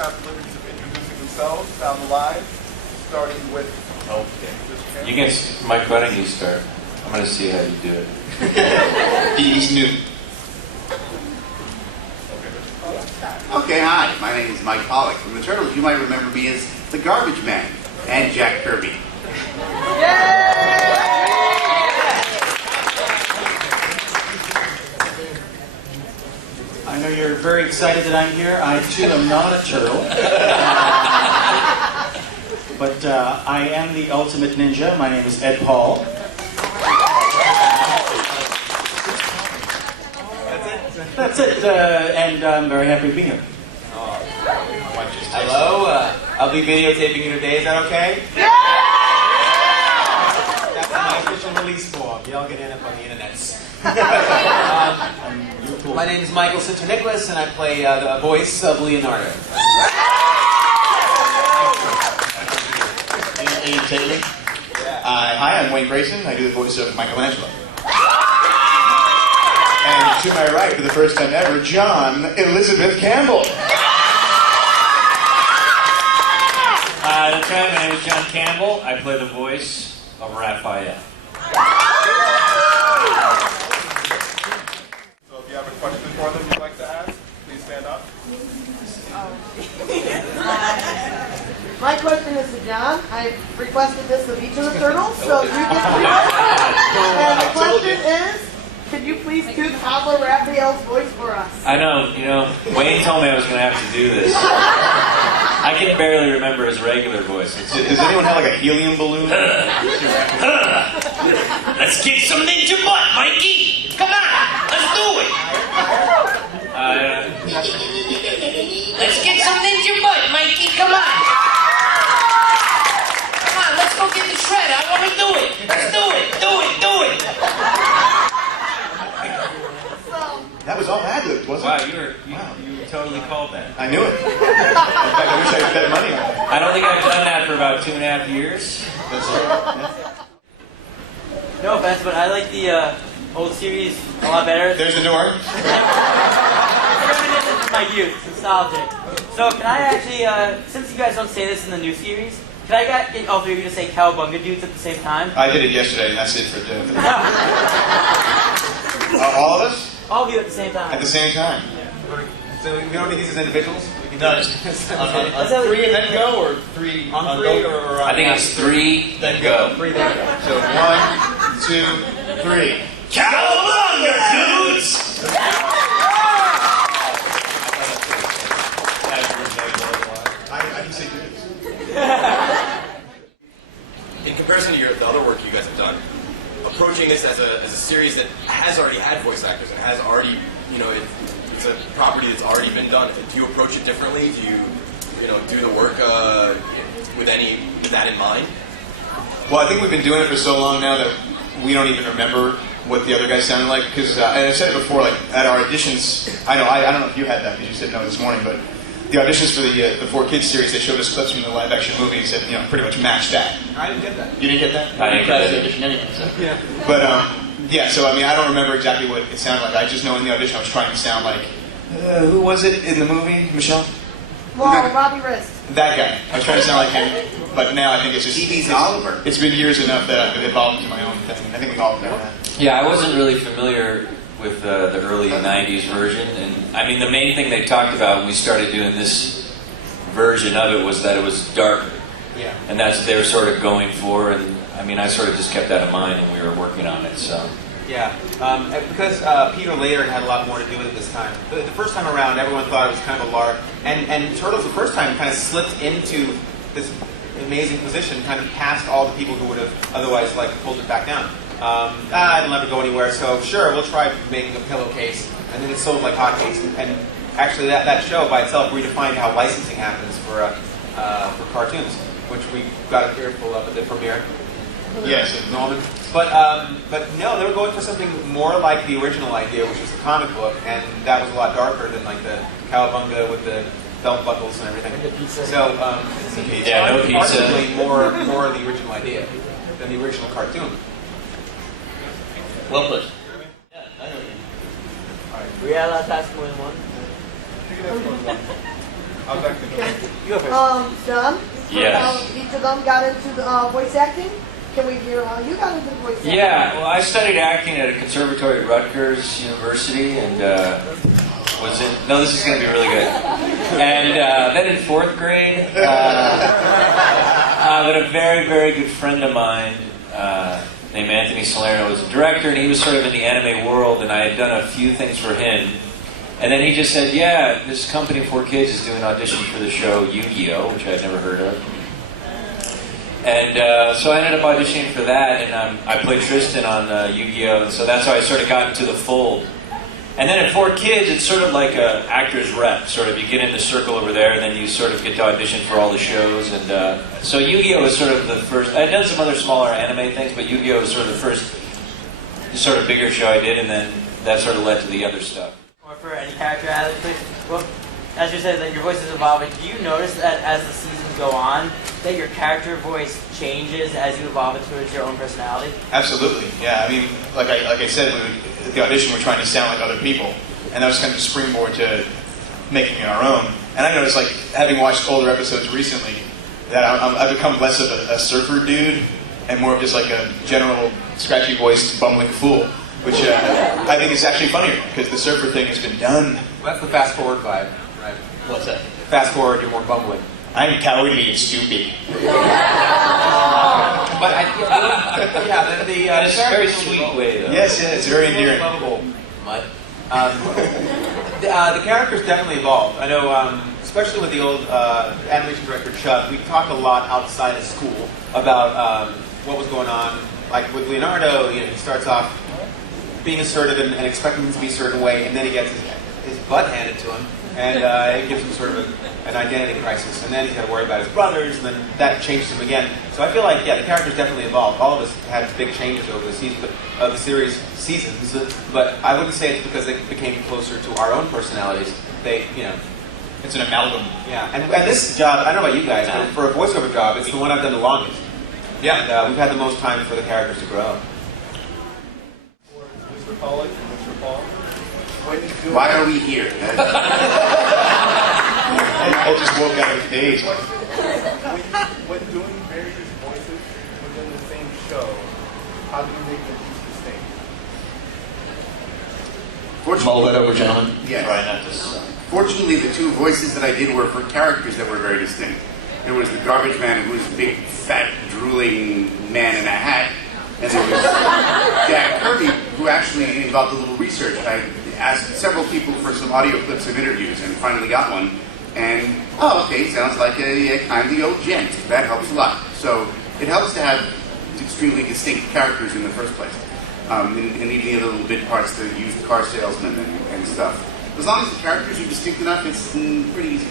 have the liberties of introducing themselves down the line, starting with... Okay. You guys, Mike, why don't you start? I'm going to see how you do it. He's new. Okay, hi. My name is Mike Pollock. From the Turtles, you might remember me as the Garbage Man and Jack Kirby. I know you're very excited that I'm here. I, too, am not a turtle. But I am the ultimate ninja. My name is Ed Paul. That's it, and I'm very happy to be here. Hello, I'll be videotaping you today, is that okay? Yeah! That's my official release form. Y'all get in up on the internets. My name is Michael Sinter-Nicholas, and I play the voice of Leonardo. Ian Taylor. Hi, I'm Wayne Grayson. I do the voice of Michelangelo. And to my right, for the first time ever, John Elizabeth Campbell. That's right, my name is John Campbell. I play the voice of Raphael. So if you have a question for them you'd like to ask, please stand up. My question is to John. I requested this of each of the turtles, so you get to And the question is, could you please do Pablo Raphael's voice for us? I know, Wayne told me I was going to have to do this. I can barely remember his regular voice. Does anyone have like a helium balloon? Let's kick some ninja butt, Mikey! Come on, let's do it! Let's kick some ninja butt, Mikey, come on! Come on, let's go get the shred, I want to do it! Let's do it, do it! That was all ad-libbed, wasn't Wow, it? you totally called that. I knew it. In fact, I wish I could bet money on it. I don't think I've done that for about 2.5 years. That's it. No offense, but I like the old series a lot better. There's the door. Reminiscent from my youth, nostalgic. So can I actually, since you guys don't say this in the new series, can I get all three of you to say cowabunga dudes at the same time? I did it yesterday, and that's it for the all of us? All of you at the same time. At the same time. So we don't need these as individuals? No, just three and then go, or three on three, or I think it's 3, then go. 3, then go. So 1, 2, 3. Cowabunga, dudes! I can say dudes. In comparison to the other work you guys have done, approaching this as a series that has already had voice actors and has already, it's a property that's already been done. Do you approach it differently? Do you do the work with that in mind? Well, I think we've been doing it for so long now that we don't even remember what the other guys sounded like. Because, and I've said it before, like at our auditions, I don't know if you had that because you said no this morning, but the auditions for the 4 Kids series, they showed us clips from the live action movie and said, pretty much match that. I didn't get that. You didn't get that? I didn't get the audition anyway. So. Yeah. But yeah, so I don't remember exactly what it sounded like. I just know in the audition I was trying to sound like, who was it in the movie, Michelle? Well, Robbie Wrist. That guy. I was trying to sound like him, but now I think it's just TV's Oliver. It's been years enough that I've evolved into my own thing. I think we all know that. Yeah, I wasn't really familiar with the early 90s version, and the main thing they talked about when we started doing this version of it was that it was darker. Yeah. And that's what they were sort of going for, and I sort of just kept that in mind when we were working on it, so. Yeah, because Peter Laird had a lot more to do with it this time. The first time around, everyone thought it was kind of a lark, and Turtles the first time kind of slipped into this amazing position, kind of past all the people who would have otherwise pulled it back down. It'll never go anywhere, so sure, we'll try making a pillowcase, and then it sold like hotcakes. And actually, that show by itself redefined how licensing happens for cartoons, which we got a earful of at the premiere. Yes, Norman. But no, they were going for something more like the original idea, which was the comic book, and that was a lot darker than the cowabunga with the belt buckles and everything. And the pizza. So yeah, no pizza. Arguably more of the original idea than the original cartoon. Well put. Yeah, I know. Alright, we are allowed to ask more than one. I'll back the Okay. You go first. John? Yes. How each of them got into the voice acting? Can we hear how you got into voice acting? Yeah, well, I studied acting at a conservatory at Rutgers University, and was in. No, this is going to be really good. And then in 4th grade, but a very, very good friend of mine named Anthony Salerno was a director, and he was sort of in the anime world, and I had done a few things for him. And then he just said, "Yeah, this company for kids is doing an audition for the show Yu-Gi-Oh!" which I'd never heard of. And so I ended up auditioning for that, and I played Tristan on Yu-Gi-Oh! And so that's how I sort of got into the fold. And then at 4Kids, it's sort of like an actor's rep. Sort of, you get in the circle over there, and then you sort of get to audition for all the shows. And so Yu-Gi-Oh! Was sort of the first. I'd done some other smaller anime things, but Yu-Gi-Oh! Was sort of the first sort of bigger show I did, and then that sort of led to the other stuff. Or for any character, Alex, please. Well, as you said, that your voice is evolving. Do you notice that as the seasons go on, that your character voice changes as you evolve it towards your own personality? Absolutely, yeah. I mean, like I said, at the audition, we're trying to sound like other people, and that was kind of a springboard to making it our own. And I noticed, like, having watched older episodes recently, that I've become less of a surfer dude and more of just like a general scratchy voiced bumbling fool, which I think is actually funnier because the surfer thing has been done. Well, that's the fast forward vibe, right? What's that? Fast forward, you're more bumbling. I'm cowardly and stupid. But yeah, the In a very sweet way, though. Yes, yeah, it's very endearing. lovable. Mud. The characters definitely evolved. I know, especially with the old animation director Chuck, we talked a lot outside of school about what was going on. Like with Leonardo, you know, he starts off being assertive and expecting him to be a certain way, and then he gets his butt handed to him, and it gives him sort of an identity crisis, and then he's got to worry about his brothers, and then that changes him again. So I feel like, yeah, the characters definitely evolved. All of us had big changes over the season, the series seasons, but I wouldn't say it's because they became closer to our own personalities. They, you know, It's an amalgam. yeah. And this job, I don't know about you guys, but for a voiceover job, it's the one I've done the longest. Yeah. And we've had the most time for the characters to grow. For Mr. Pollock and Mr. Paul. Why are we here? I just woke out of a daze. When doing various voices within the same show, how do you make them each distinct? Mull that over, gentlemen. Yeah. Try not to. Fortunately, the two voices that I did were for characters that were very distinct. There was the garbage man, who was a big, fat, drooling man in a hat, and there was Jack Kirby, who actually involved a little research. I asked several people for some audio clips of interviews and finally got one. And, oh, okay, sounds like a kindly old gent. That helps a lot. So it helps to have extremely distinct characters in the first place. And even the other little bit parts, the used car salesman and stuff. As long as the characters are distinct enough, it's pretty easy.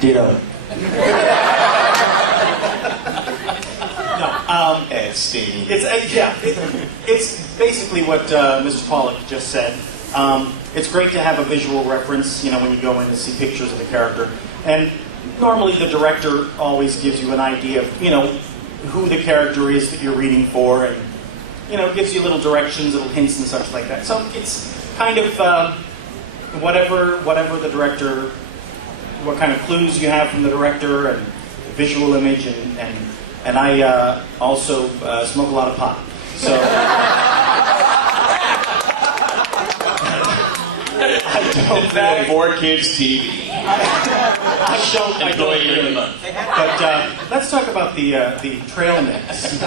Ditto. It's Steve. It's basically what Mr. Pollock just said. It's great to have a visual reference, you know, when you go in to see pictures of the character. And normally the director always gives you an idea of, you know, who the character is that you're reading for, and, you know, gives you little directions, little hints and such like that. So it's kind of whatever the director, what kind of clues you have from the director and the visual image, and I also smoke a lot of pot. So I don't really, 4Kids TV. I don't really. But let's talk about the trail mix.